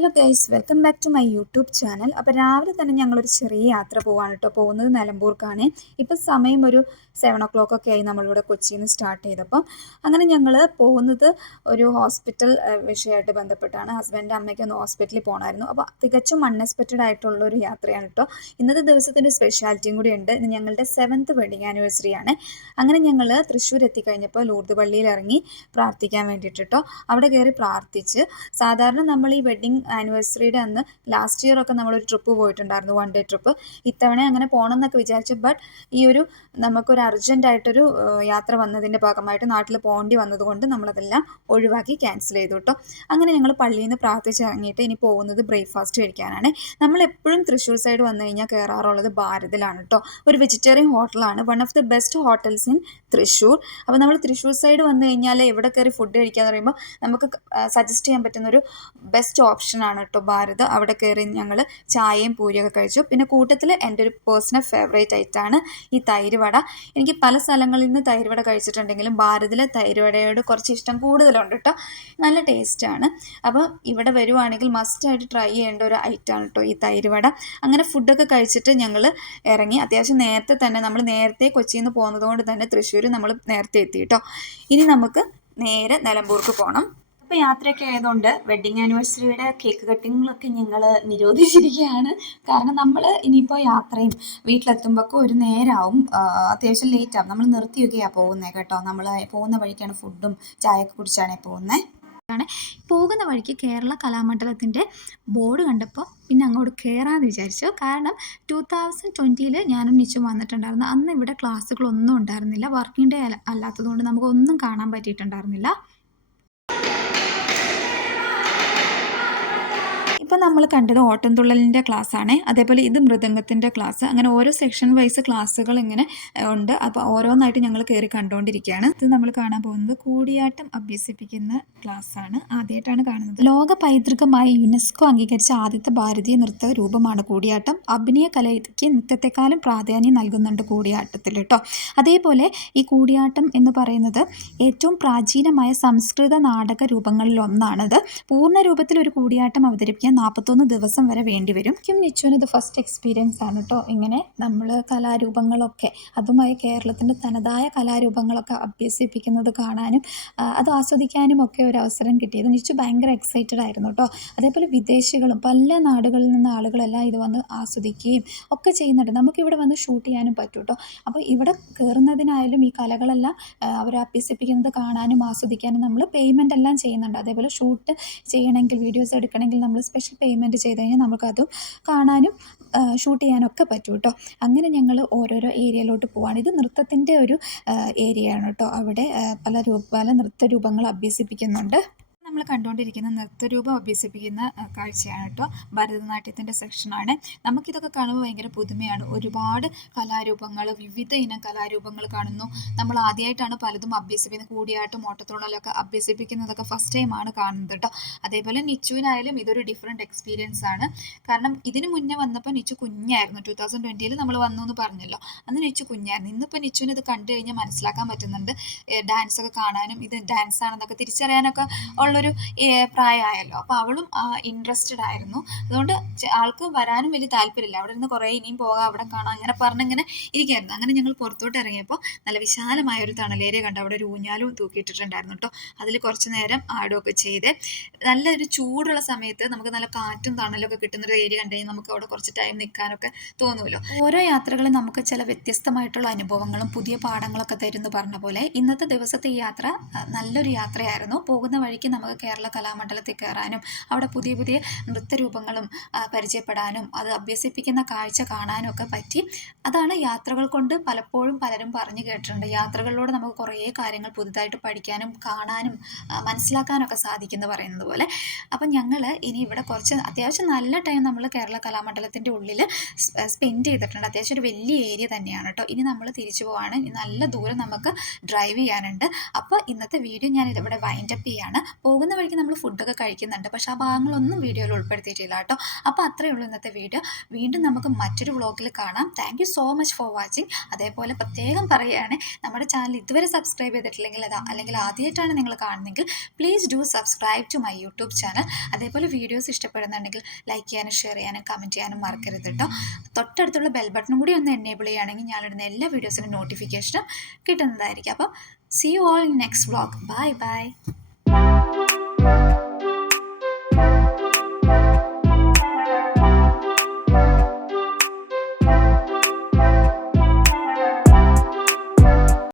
Hello guys, welcome back to my YouTube channel. അപ്പോൾ രാവിലെ തന്നെ ഞങ്ങളൊരു ചെറിയ യാത്ര പോവാണ് കേട്ടോ. പോകുന്നത് നിലമ്പൂർക്കാണ്. ഇപ്പോൾ സമയം ഒരു 7 o'clock ഒക്കെ ആയി നമ്മളിവിടെ കൊച്ചിയിൽ നിന്ന് സ്റ്റാർട്ട് ചെയ്തപ്പോൾ. അങ്ങനെ ഞങ്ങൾ പോകുന്നത് ഒരു ഹോസ്പിറ്റൽ വിഷയമായിട്ട് ബന്ധപ്പെട്ടാണ്. ഹസ്ബൻഡ് അമ്മയ്ക്ക് ഒന്ന് ഹോസ്പിറ്റലിൽ പോകണമായിരുന്നു. അപ്പോൾ തികച്ചും അൺഎക്സ്പെക്റ്റഡ് ആയിട്ടുള്ളൊരു യാത്രയാണ് കേട്ടോ. ഇന്നത്തെ ദിവസത്തിൻ്റെ സ്പെഷ്യാലിറ്റിയും കൂടി ഉണ്ട്. ഇത് ഞങ്ങളുടെ 7th വെഡിങ് ആനിവേഴ്സറി ആണ്. അങ്ങനെ ഞങ്ങൾ തൃശ്ശൂർ എത്തിക്കഴിഞ്ഞപ്പോൾ ലൂർദ് പള്ളിയിൽ ഇറങ്ങി പ്രാർത്ഥിക്കാൻ വേണ്ടിയിട്ട് കേട്ടോ. അവിടെ കയറി പ്രാർത്ഥിച്ച് സാധാരണ നമ്മൾ ഈ വെഡിങ് ആനിവേഴ്സറിയുടെ അന്ന് ലാസ്റ്റ് ഇയർ ഒക്കെ നമ്മളൊരു ട്രിപ്പ് പോയിട്ടുണ്ടായിരുന്നു, 1 day ട്രിപ്പ്. ഇത്തവണ അങ്ങനെ പോകണം എന്നൊക്കെ വിചാരിച്ചു. ബട്ട് ഈ ഒരു നമുക്കൊരു അർജൻറ്റായിട്ടൊരു യാത്ര വന്നതിൻ്റെ ഭാഗമായിട്ട് നാട്ടിൽ പോകേണ്ടി വന്നതുകൊണ്ട് നമ്മളതെല്ലാം ഒഴിവാക്കി ക്യാൻസൽ ചെയ്തു കേട്ടോ. അങ്ങനെ ഞങ്ങൾ പള്ളിയിൽ നിന്ന് പ്രാർത്ഥിച്ചിറങ്ങിയിട്ട് ഇനി പോകുന്നത് ബ്രേക്ക്ഫാസ്റ്റ് കഴിക്കാനാണ്. നമ്മളെപ്പോഴും തൃശ്ശൂർ സൈഡ് വന്നു കഴിഞ്ഞാൽ കയറാറുള്ളത് ഭാരതിലാണ് കേട്ടോ. ഒരു വെജിറ്റേറിയൻ ഹോട്ടലാണ്, one of the best hotels in Thrissur. അപ്പോൾ നമ്മൾ തൃശ്ശൂർ സൈഡ് വന്നു കഴിഞ്ഞാൽ എവിടെ കയറി ഫുഡ് കഴിക്കാന്ന് പറയുമ്പോൾ നമുക്ക് സജസ്റ്റ് ചെയ്യാൻ പറ്റുന്നൊരു ബെസ്റ്റ് ഓപ്ഷനാണ് കേട്ടോ ഭാരത്. അവിടെ കയറി ഞങ്ങൾ ചായയും പൂരിയൊക്കെ കഴിച്ചു. പിന്നെ കൂട്ടത്തിൽ എൻ്റെ ഒരു പേഴ്സണൽ ഫേവറേറ്റ് ആയിട്ടാണ് ഈ തൈര് വട. എനിക്ക് പല സ്ഥലങ്ങളിൽ നിന്ന് തൈര് വട കഴിച്ചിട്ടുണ്ടെങ്കിലും ഭാരതിലെ തൈര് വടയോട് കുറച്ച് ഇഷ്ടം കൂടുതലുണ്ട് കേട്ടോ. നല്ല ടേസ്റ്റാണ്. അപ്പോൾ ഇവിടെ വരുവാണെങ്കിൽ മസ്റ്റായിട്ട് ട്രൈ ചെയ്യേണ്ട ഒരു ഐറ്റമാണ് കേട്ടോ ഈ തൈര് വട. അങ്ങനെ ഫുഡൊക്കെ കഴിച്ചിട്ട് ഞങ്ങൾ ഇറങ്ങി. അത്യാവശ്യം നേരത്തെ തന്നെ, നമ്മൾ നേരത്തെ കൊച്ചിയിൽ നിന്ന് പോകുന്നത് കൊണ്ട് തന്നെ തൃശ്ശൂർ നമ്മൾ നേരത്തെ എത്തി കേട്ടോ. ഇനി നമുക്ക് നേരെ നിലമ്പൂർക്ക് പോകണം. ഇപ്പോൾ യാത്രയൊക്കെ ആയതുകൊണ്ട് വെഡ്ഡിങ് ആനിവേഴ്സറിയുടെ കേക്ക് കട്ടിങ്ങുകളൊക്കെ ഞങ്ങൾ നിരോധിച്ചിരിക്കുകയാണ്. കാരണം നമ്മൾ ഇനിയിപ്പോൾ യാത്രയും വീട്ടിലെത്തുമ്പോഴൊക്കെ ഒരു നേരമാവും, അത്യാവശ്യം ലേറ്റാവും. നമ്മൾ നിർത്തിയൊക്കെയാണ് പോകുന്നത് കേട്ടോ. നമ്മൾ പോകുന്ന വഴിക്കാണ് ഫുഡും ചായയൊക്കെ കുടിച്ചാണ് പോകുന്നത്. പോകുന്ന വഴിക്ക് കേരള കലാമണ്ഡലത്തിൻ്റെ ബോർഡ് കണ്ടപ്പോൾ പിന്നെ അങ്ങോട്ട് കയറാമെന്ന് വിചാരിച്ചു. കാരണം 2020 ഞാനും നിച്ചും വന്നിട്ടുണ്ടായിരുന്നു. അന്ന് ഇവിടെ ക്ലാസ്സുകളൊന്നും ഉണ്ടായിരുന്നില്ല. വർക്കിംഗ് ഡേ അല്ലാത്തതുകൊണ്ട് നമുക്കൊന്നും കാണാൻ പറ്റിയിട്ടുണ്ടായിരുന്നില്ല. ഇപ്പം നമ്മൾ കണ്ടത് ഓട്ടംതുള്ളലിൻ്റെ ക്ലാസ്സാണ്. അതേപോലെ ഇത് മൃദംഗത്തിൻ്റെ ക്ലാസ്. അങ്ങനെ ഓരോ സെക്ഷൻ വൈസ് ക്ലാസ്സുകൾ ഇങ്ങനെ ഉണ്ട്. അപ്പോൾ ഓരോന്നായിട്ട് ഞങ്ങൾ കയറി കണ്ടുകൊണ്ടിരിക്കുകയാണ്. ഇത് നമ്മൾ കാണാൻ പോകുന്നത് കൂടിയാട്ടം അഭ്യസിപ്പിക്കുന്ന ക്ലാസ്സാണ്. ആദ്യമായിട്ടാണ് കാണുന്നത്. ലോക പൈതൃകമായി യുനെസ്കോ അംഗീകരിച്ച ആദ്യത്തെ ഭാരതീയ നൃത്ത രൂപമാണ് കൂടിയാട്ടം. അഭിനയ കലയ്ക്ക് നൃത്തത്തെക്കാളും പ്രാധാന്യം നൽകുന്നുണ്ട് കൂടിയാട്ടത്തിൽ കേട്ടോ. അതേപോലെ ഈ കൂടിയാട്ടം എന്ന് പറയുന്നത് ഏറ്റവും പ്രാചീനമായ സംസ്കൃത നാടക രൂപങ്ങളിലൊന്നാണിത്. പൂർണ്ണ രൂപത്തിൽ ഒരു കൂടിയാട്ടം അവതരിപ്പിക്കാൻ 41 ദിവസം വരെ വേണ്ടിവരും. നിച്ചുവിന് ഇത് ഫസ്റ്റ് എക്സ്പീരിയൻസ് ആണ് കേട്ടോ. ഇങ്ങനെ നമ്മൾ കലാരൂപങ്ങളൊക്കെ, അതുമായി കേരളത്തിൻ്റെ തനതായ കലാരൂപങ്ങളൊക്കെ അഭ്യസിപ്പിക്കുന്നത് കാണാനും അത് ആസ്വദിക്കാനും ഒക്കെ ഒരു അവസരം കിട്ടിയത്. നിച്ചു ഭയങ്കര എക്സൈറ്റഡ് ആയിരുന്നു കേട്ടോ. അതേപോലെ വിദേശികളും പല നാടുകളിൽ നിന്ന് ആളുകളെല്ലാം ഇത് വന്ന് ആസ്വദിക്കുകയും ഒക്കെ ചെയ്യുന്നുണ്ട്. നമുക്കിവിടെ വന്ന് ഷൂട്ട് ചെയ്യാനും പറ്റും കേട്ടോ. അപ്പോൾ ഇവിടെ കയറുന്നതിനായാലും ഈ കലകളെല്ലാം അവർ അഭ്യസിപ്പിക്കുന്നത് കാണാനും ആസ്വദിക്കാനും നമ്മൾ പേയ്മെൻ്റ് എല്ലാം ചെയ്യുന്നുണ്ട്. അതേപോലെ ഷൂട്ട് ചെയ്യണമെങ്കിൽ, വീഡിയോസ് എടുക്കണമെങ്കിൽ നമ്മൾ സ്പെഷ്യൽ പേയ്മെൻറ്റ് ചെയ്ത് കഴിഞ്ഞാൽ നമുക്കതും കാണാനും ഷൂട്ട് ചെയ്യാനൊക്കെ പറ്റും കേട്ടോ. അങ്ങനെ ഞങ്ങൾ ഓരോരോ ഏരിയയിലോട്ട് പോവാണ്. ഇത് നൃത്തത്തിൻ്റെ ഒരു ഏരിയയാണ് കേട്ടോ. അവിടെ പല നൃത്തരൂപങ്ങൾ അഭ്യസിപ്പിക്കുന്നുണ്ട്. നമ്മൾ കണ്ടുകൊണ്ടിരിക്കുന്ന നൃത്തരൂപം അഭ്യസിപ്പിക്കുന്ന കാഴ്ചയാണ് കേട്ടോ. ഭരതനാട്യത്തിൻ്റെ സെക്ഷനാണ്. നമുക്കിതൊക്കെ കാണുമ്പോൾ ഭയങ്കര പുതുമയാണ്. ഒരുപാട് കലാരൂപങ്ങൾ, വിവിധ ഇനം കലാരൂപങ്ങൾ കാണുന്നു. നമ്മൾ ആദ്യമായിട്ടാണ് പലതും അഭ്യസിപ്പിക്കുന്നത്. കൂടിയാട്ടും ഓട്ടത്തുള്ളലൊക്കെ അഭ്യസിപ്പിക്കുന്നതൊക്കെ ഫസ്റ്റ് ടൈമാണ് കാണുന്നത് കേട്ടോ. അതേപോലെ നിച്ചുവിനായാലും ഇതൊരു ഡിഫറെൻറ്റ് എക്സ്പീരിയൻസ് ആണ്. കാരണം ഇതിന് മുന്നേ വന്നപ്പോൾ നിച്ചു കുഞ്ഞായിരുന്നു. 2020 നമ്മൾ വന്നു എന്ന് പറഞ്ഞല്ലോ. അന്ന് നിച്ചു കുഞ്ഞായിരുന്നു. ഇന്നിപ്പോൾ നിച്ചുവിന് ഇത് കണ്ടു കഴിഞ്ഞാൽ മനസ്സിലാക്കാൻ പറ്റുന്നുണ്ട്. ഡാൻസൊക്കെ കാണാനും ഇത് ഡാൻസ് ആണെന്നൊക്കെ തിരിച്ചറിയാനൊക്കെ ഉള്ളൊരു പ്രായമായല്ലോ. അപ്പോൾ അവളും ഇൻട്രസ്റ്റഡ് ആയിരുന്നു. അതുകൊണ്ട് ആൾക്ക് വരാനും വലിയ താല്പര്യമില്ല. അവിടെ നിന്ന് കുറേ ഇനിയും പോകാം, അവിടെ കാണാം, അങ്ങനെ പറഞ്ഞിങ്ങനെ ഇരിക്കുകയായിരുന്നു. അങ്ങനെ ഞങ്ങൾ പുറത്തോട്ട് ഇറങ്ങിയപ്പോൾ നല്ല വിശാലമായ ഒരു തണലേരിയ കണ്ട് അവിടെ ഒരു ഊഞ്ഞാലും തൂക്കിയിട്ടിട്ടുണ്ടായിരുന്നു കേട്ടോ. അതിൽ കുറച്ച് നേരം ആടുകയൊക്കെ ചെയ്ത് നല്ലൊരു ചൂടുള്ള സമയത്ത് നമുക്ക് നല്ല കാറ്റും തണലൊക്കെ കിട്ടുന്നൊരു ഏരിയ കണ്ടു കഴിഞ്ഞാൽ നമുക്ക് അവിടെ കുറച്ച് ടൈം നിൽക്കാനൊക്കെ തോന്നുമല്ലോ. ഓരോ യാത്രകളും നമുക്ക് ചില വ്യത്യസ്തമായിട്ടുള്ള അനുഭവങ്ങളും പുതിയ പാഠങ്ങളൊക്കെ തരുമെന്ന് പറഞ്ഞ പോലെ ഇന്നത്തെ ദിവസത്തെ ഈ യാത്ര നല്ലൊരു യാത്രയായിരുന്നു. പോകുന്ന വഴിക്ക് നമുക്ക് കേരള കലാമണ്ഡലത്തിൽ കയറാനും അവിടെ പുതിയ പുതിയ നൃത്തരൂപങ്ങളും പരിചയപ്പെടാനും അത് അഭ്യസിപ്പിക്കുന്ന കാഴ്ച കാണാനും ഒക്കെ പറ്റി. അതാണ് യാത്രകൾ കൊണ്ട് പലപ്പോഴും പലരും പറഞ്ഞു കേട്ടിട്ടുണ്ട്. യാത്രകളിലൂടെ നമുക്ക് കുറേ കാര്യങ്ങൾ പുതുതായിട്ട് പഠിക്കാനും കാണാനും മനസ്സിലാക്കാനൊക്കെ സാധിക്കുമെന്ന് പറയുന്നത് പോലെ. അപ്പം ഞങ്ങൾ ഇനി ഇവിടെ കുറച്ച് അത്യാവശ്യം നല്ല ടൈം നമ്മൾ കേരള കലാമണ്ഡലത്തിൻ്റെ ഉള്ളിൽ സ്പെൻഡ് ചെയ്തിട്ടുണ്ട്. അത്യാവശ്യം ഒരു വലിയ ഏരിയ തന്നെയാണ് കേട്ടോ. ഇനി നമ്മൾ തിരിച്ചു പോവാണ്. നല്ല ദൂരം നമുക്ക് ഡ്രൈവ് ചെയ്യാനുണ്ട്. അപ്പോൾ ഇന്നത്തെ വീഡിയോ ഞാൻ ഇതിവിടെ വൈൻഡപ്പ് ചെയ്യാണ്. പോകുന്ന വഴിക്ക് നമ്മൾ ഫുഡൊക്കെ കഴിക്കുന്നുണ്ട്, പക്ഷേ ആ ഭാഗങ്ങളൊന്നും വീഡിയോയിൽ ഉൾപ്പെടുത്തിയിട്ടില്ല കേട്ടോ. അപ്പോൾ അത്രയേ ഉള്ളൂ ഇന്നത്തെ വീഡിയോ. വീണ്ടും നമുക്ക് മറ്റൊരു വ്ളോഗിൽ കാണാം. Thank you so much for watching. അതേപോലെ പ്രത്യേകം പറയുകയാണ്, നമ്മുടെ ചാനൽ ഇതുവരെ സബ്സ്ക്രൈബ് ചെയ്തിട്ടില്ലെങ്കിൽ അല്ലെങ്കിൽ ആദ്യമായിട്ടാണ് നിങ്ങൾ കാണുന്നതെങ്കിൽ please do subscribe to my YouTube channel. അതേപോലെ വീഡിയോസ് ഇഷ്ടപ്പെടുന്നുണ്ടെങ്കിൽ ലൈക്ക് ചെയ്യാനും ഷെയർ ചെയ്യാനും കമൻറ്റ് ചെയ്യാനും മറക്കരുത് കേട്ടോ. തൊട്ടടുത്തുള്ള ബെൽ ബട്ടണും കൂടി ഒന്ന് എനേബിൾ ചെയ്യുകയാണെങ്കിൽ ഞാനിടുന്ന എല്ലാ വീഡിയോസിനും നോട്ടിഫിക്കേഷനും കിട്ടുന്നതായിരിക്കും. അപ്പം see you all in next vlog. Bye bye.